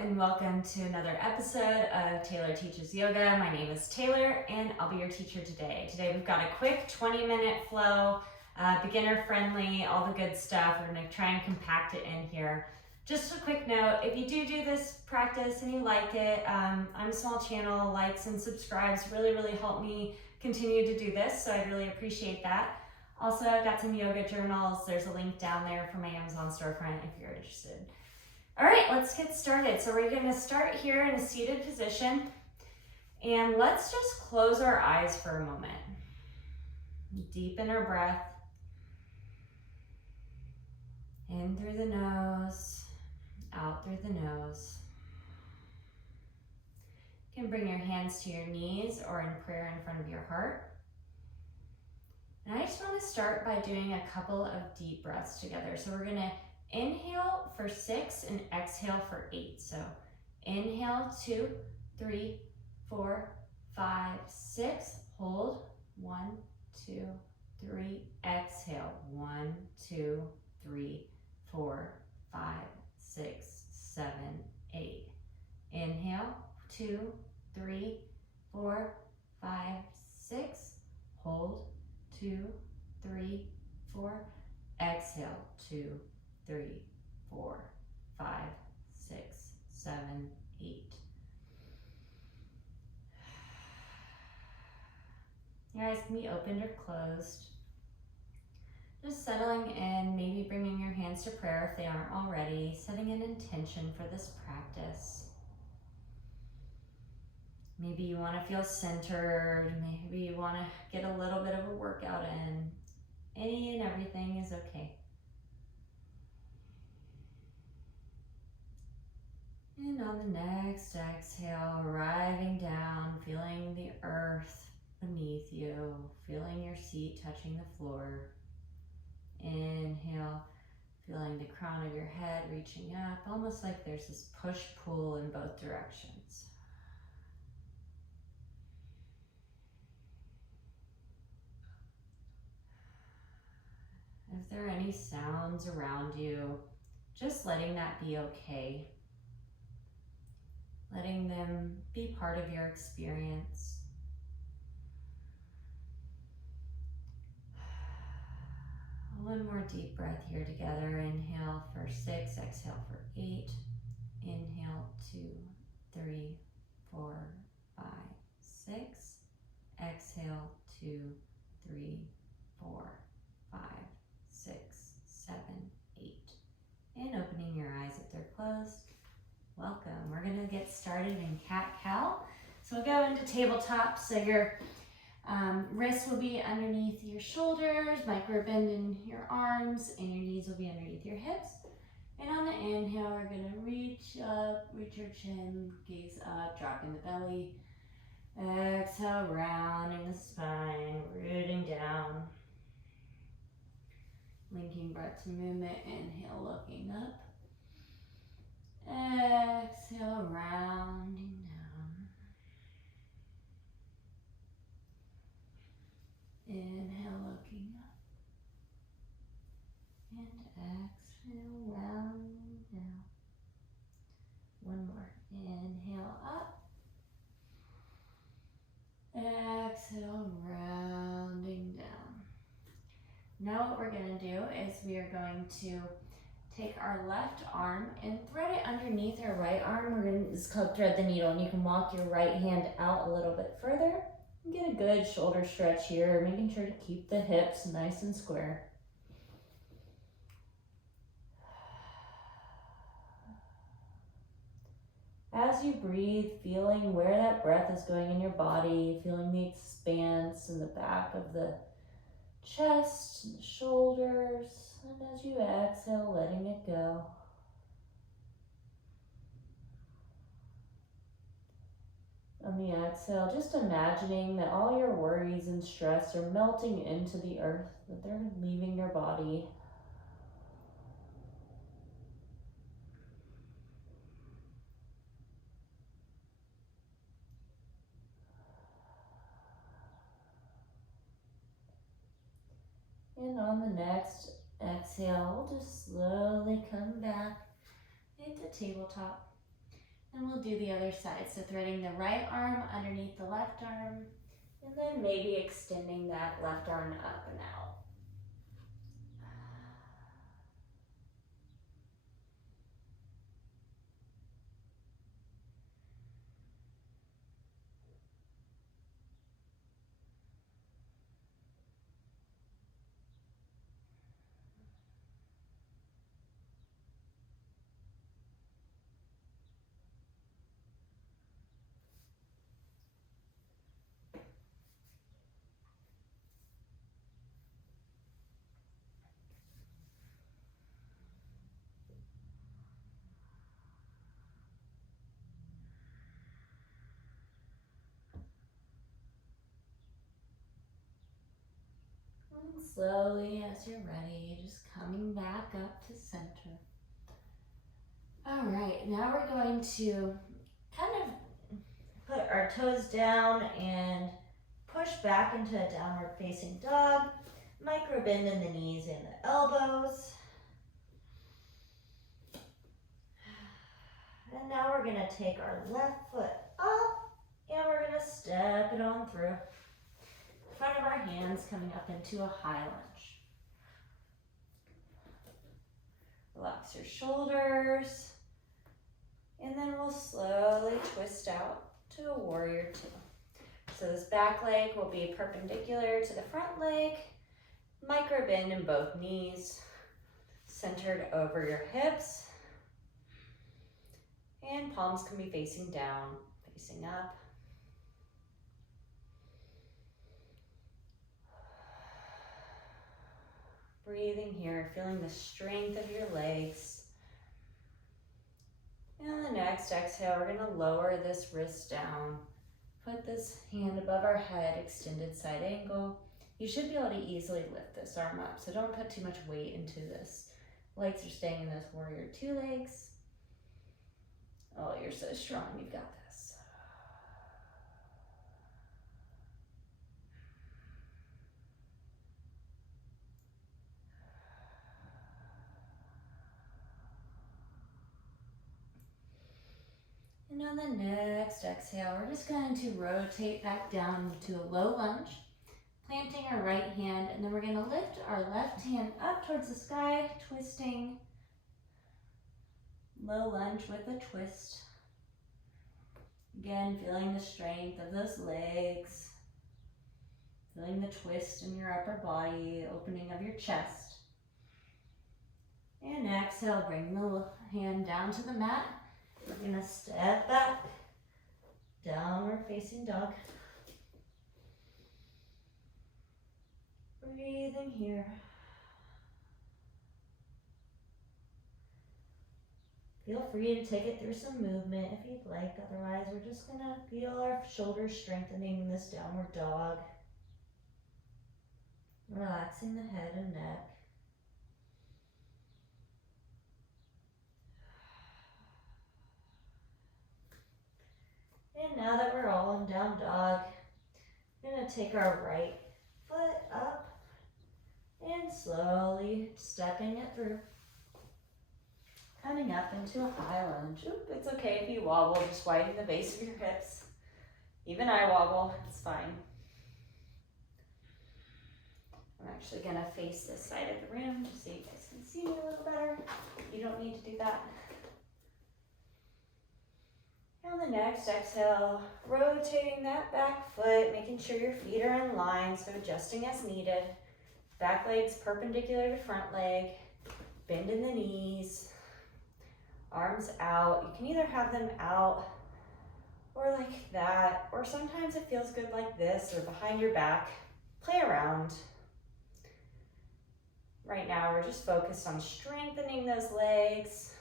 and welcome to another episode of Taylor Teaches Yoga. My name is Taylor and I'll be your teacher today. Today we've got a quick 20-minute flow, beginner friendly, all the good stuff. We're going to try and compact it in here. Just a quick note, if you do this practice and you like it, I'm a small channel, likes and subscribes really help me continue to do this, so I'd really appreciate that. Also, I've got some yoga journals. There's a link down there for my Amazon storefront if you're interested. All right, let's get started. So we're going to start here in a seated position, and let's just close our eyes for a moment. Deepen our breath. In through the nose, out through the nose. You can bring your hands to your knees or in prayer in front of your heart. And I just want to start by doing a couple of deep breaths together. So we're going to inhale for 6 and exhale for 8. So inhale 2, 3, 4, 5, 6. Hold 1, 2, 3. Exhale 1, 2, 3, 4, 5, 6, 7, 8. Inhale 2, 3, 4, 5, 6. Hold 2, 3, 4. Exhale 2, 3, 4, 5, 6, 7, 8. Your eyes can be opened or closed. Just settling in, maybe bringing your hands to prayer if they aren't already, setting an intention for this practice. Maybe you want to feel centered, maybe you want to get a little bit of a workout in. Any and everything is okay. And on the next exhale, arriving down, feeling the earth beneath you, feeling your seat touching the floor. Inhale, feeling the crown of your head reaching up, almost like there's this push-pull in both directions. If there are any sounds around you, just letting that be okay. Letting them be part of your experience. One more deep breath here together. Inhale for 6, exhale for 8. Inhale 2, 3, 4, 5, 6. Exhale 2, 3, 4, 5, 6, 7, 8. And opening your eyes if they're closed. Welcome. We're going to get started in cat-cow. So we'll go into tabletop. So your wrists will be underneath your shoulders, micro bend in your arms, and your knees will be underneath your hips. And on the inhale, we're going to reach up, reach your chin, gaze up, dropping the belly. Exhale, rounding the spine, rooting down. Linking breath to movement. Inhale, looking up. Exhale, rounding down. Inhale, looking up. And exhale, rounding down. One more. Inhale, up. Exhale, rounding down. Now what we're going to do is we are going to take our left arm and thread it underneath our right arm. It's called thread the needle, and you can walk your right hand out a little bit further and get a good shoulder stretch here, making sure to keep the hips nice and square. As you breathe, feeling where that breath is going in your body, feeling the expanse in the back of the chest and the shoulders. And as you exhale, letting it go. On the exhale, just imagining that all your worries and stress are melting into the earth, that they're leaving your body. And on the next exhale, we'll just slowly come back into tabletop. And we'll do the other side. So threading the right arm underneath the left arm, and then maybe extending that left arm up and out. And slowly, as you're ready, just coming back up to center. All right, now we're going to kind of put our toes down and push back into a downward facing dog. Micro bend in the knees and the elbows. And now we're gonna take our left foot up and we're gonna step it on through. Front of our hands coming up into a high lunge. Relax your shoulders. And then we'll slowly twist out to a warrior two. So this back leg will be perpendicular to the front leg. Micro bend in both knees, centered over your hips. And palms can be facing down, facing up. Breathing here, feeling the strength of your legs. And on the next exhale, we're gonna lower this wrist down. Put this hand above our head, extended side angle. You should be able to easily lift this arm up, so don't put too much weight into this. Legs are staying in those warrior two legs. Oh, you're so strong, you've got this. And on the next exhale, we're just going to rotate back down to a low lunge, planting our right hand, and then we're going to lift our left hand up towards the sky, twisting. Low lunge with a twist. Again, feeling the strength of those legs, feeling the twist in your upper body, opening of your chest. And exhale, bring the hand down to the mat. We're gonna step back, downward facing dog. Breathing here. Feel free to take it through some movement if you'd like. Otherwise, we're just gonna feel our shoulders strengthening in this downward dog. Relaxing the head and neck. And now that we're all in down dog, we're gonna take our right foot up and slowly stepping it through. Coming up into a high lunge. Oop, it's okay if you wobble, just widen the base of your hips. Even I wobble, it's fine. I'm actually gonna face this side of the room just so you guys can see me a little better. You don't need to do that. On the next exhale, rotating that back foot, making sure your feet are in line, so adjusting as needed. Back leg's perpendicular to front leg, bend in the knees, arms out. You can either have them out or like that, or sometimes it feels good like this or behind your back. Play around. Right now, we're just focused on strengthening those legs,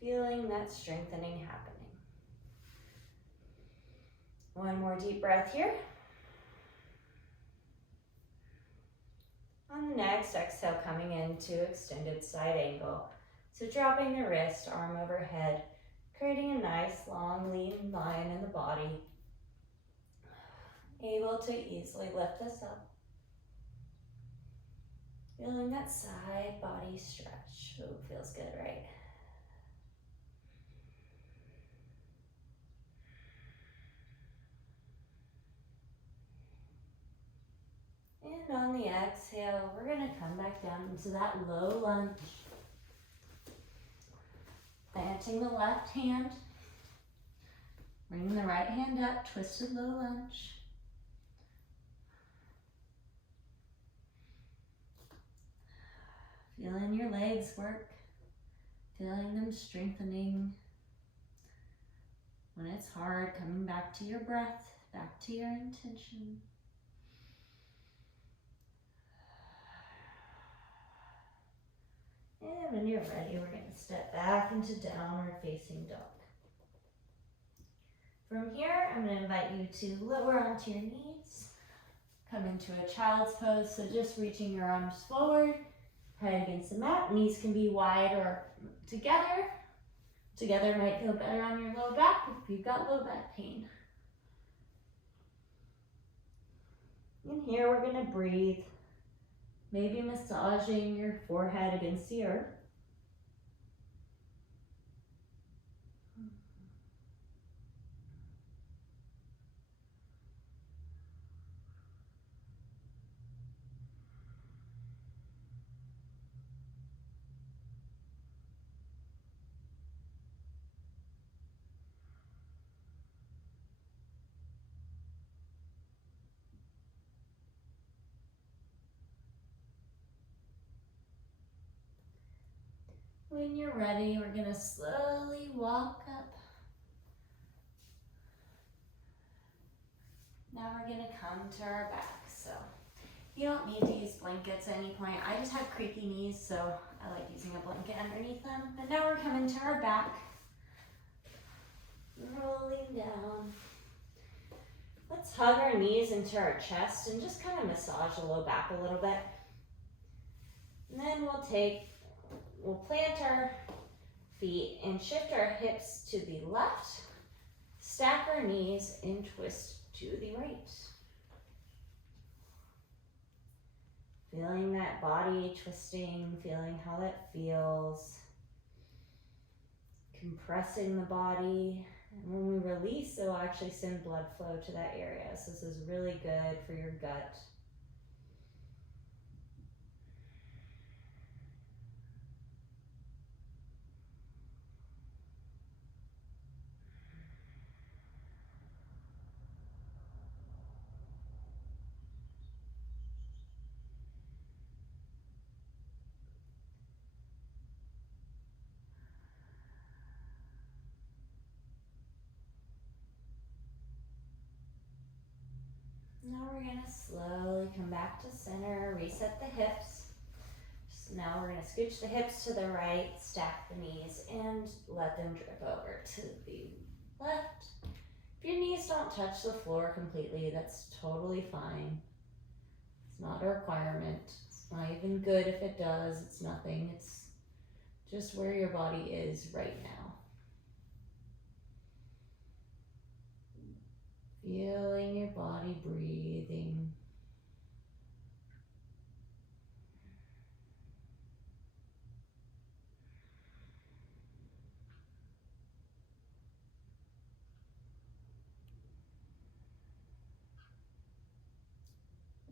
feeling that strengthening happening. One more deep breath here. On the next exhale, coming into extended side angle. So dropping the wrist, arm overhead, creating a nice long lean line in the body. Able to easily lift this up. Feeling that side body stretch. Ooh, feels good, right? And on the exhale, we're going to come back down into that low lunge. Planting the left hand. Bringing the right hand up, twisted low lunge. Feeling your legs work. Feeling them strengthening. When it's hard, coming back to your breath, back to your intention. And when you're ready, we're going to step back into downward facing dog. From here, I'm going to invite you to lower onto your knees. Come into a child's pose, so just reaching your arms forward, head against the mat. Knees can be wide or together. Together might feel better on your low back if you've got low back pain. And here we're going to breathe. Maybe massaging your forehead against the earth. When you're ready, we're going to slowly walk up. Now we're going to come to our back. So you don't need to use blankets at any point. I just have creaky knees, so I like using a blanket underneath them. But now we're coming to our back. Rolling down. Let's hug our knees into our chest and just kind of massage the low back a little bit. And then we'll plant our feet and shift our hips to the left, stack our knees and twist to the right. Feeling that body twisting, feeling how that feels. Compressing the body. And when we release, it will actually send blood flow to that area. So this is really good for your gut. Now we're going to slowly come back to center, reset the hips. So now we're going to scooch the hips to the right, stack the knees, and let them drip over to the left. If your knees don't touch the floor completely, that's totally fine. It's not a requirement. It's not even good if it does. It's nothing. It's just where your body is right now. Feeling your body breathing.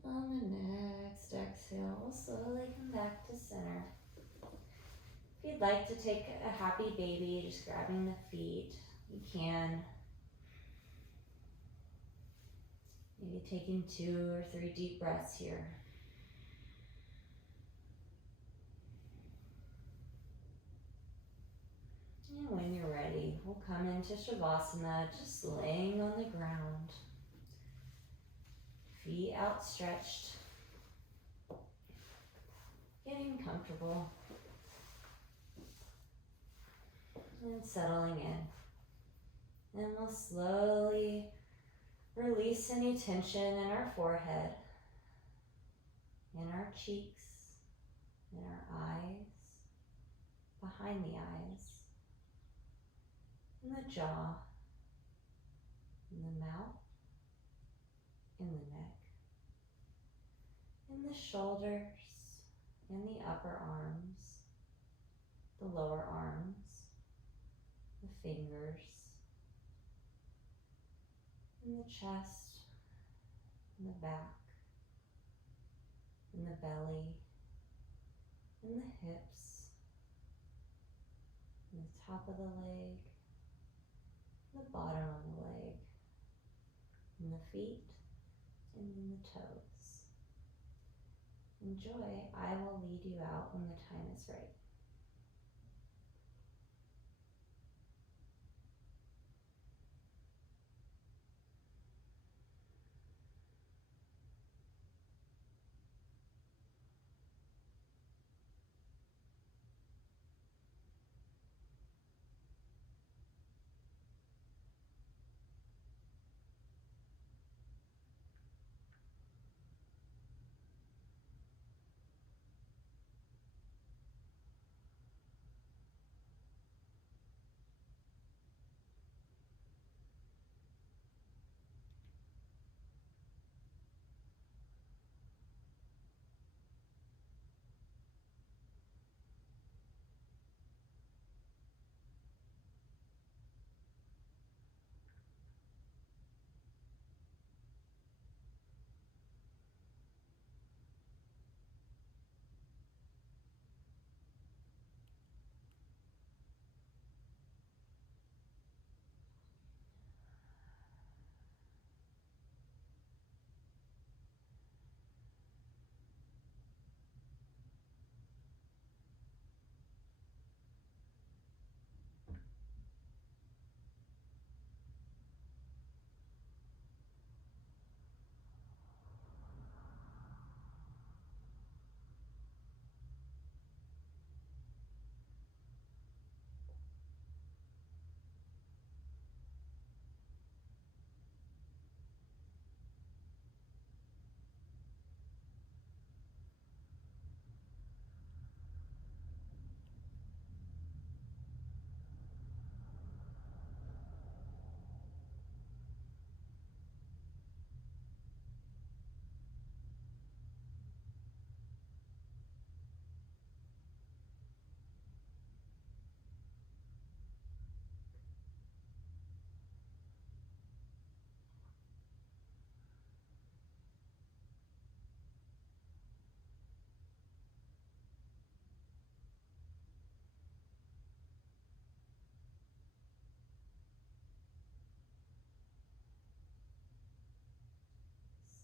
On the next exhale, we'll slowly come back to center. If you'd like to take a happy baby, just grabbing the feet, you can. Maybe taking 2 or 3 deep breaths here. And when you're ready, we'll come into Shavasana, just laying on the ground. Feet outstretched. Getting comfortable. And settling in. And we'll slowly release any tension in our forehead, in our cheeks, in our eyes, behind the eyes, in the jaw, in the mouth, in the neck, in the shoulders, in the upper arms, the lower arms, the fingers, in the chest, in the back, in the belly, in the hips, in the top of the leg, the bottom of the leg, in the feet, and in the toes. Enjoy. I will lead you out when the time is right.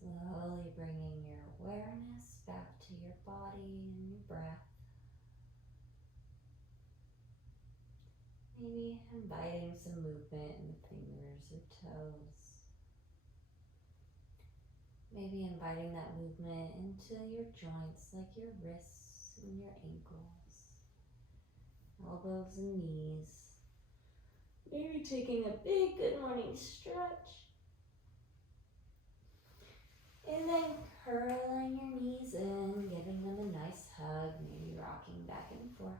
Slowly bringing your awareness back to your body and your breath. Maybe inviting some movement in the fingers or toes. Maybe inviting that movement into your joints, like your wrists and your ankles, elbows and knees. Maybe taking a big good morning stretch. And then curling your knees in, giving them a nice hug, maybe rocking back and forth.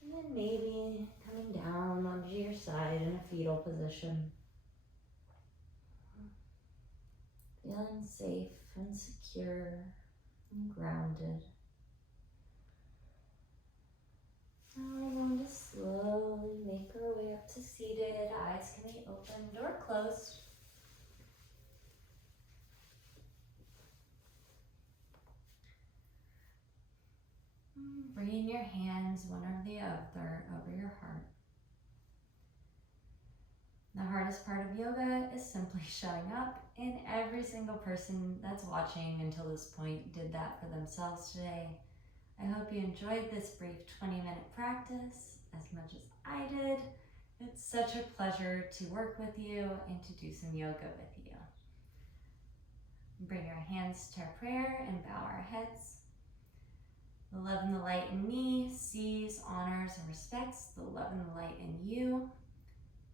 And then maybe coming down onto your side in a fetal position. Feeling safe and secure and grounded. Now we're going to slowly make our way up to seated. Eyes can be opened or closed. Bringing your hands, one or the other, over your heart. The hardest part of yoga is simply showing up, and every single person that's watching until this point did that for themselves today. I hope you enjoyed this brief 20-minute practice as much as I did. It's such a pleasure to work with you and to do some yoga with you. Bring our hands to our prayer and bow our heads. The love and the light in me sees, honors, and respects the love and the light in you.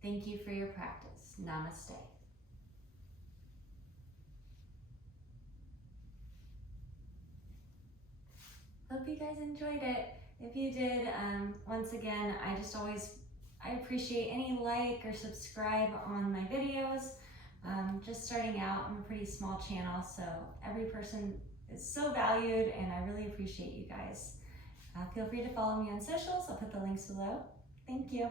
Thank you for your practice. Namaste. Hope you guys enjoyed it. If you did, once again, I appreciate any like or subscribe on my videos. Just starting out, I'm a pretty small channel, so every person is so valued, and I really appreciate you guys. Feel free to follow me on socials. I'll put the links below. Thank you.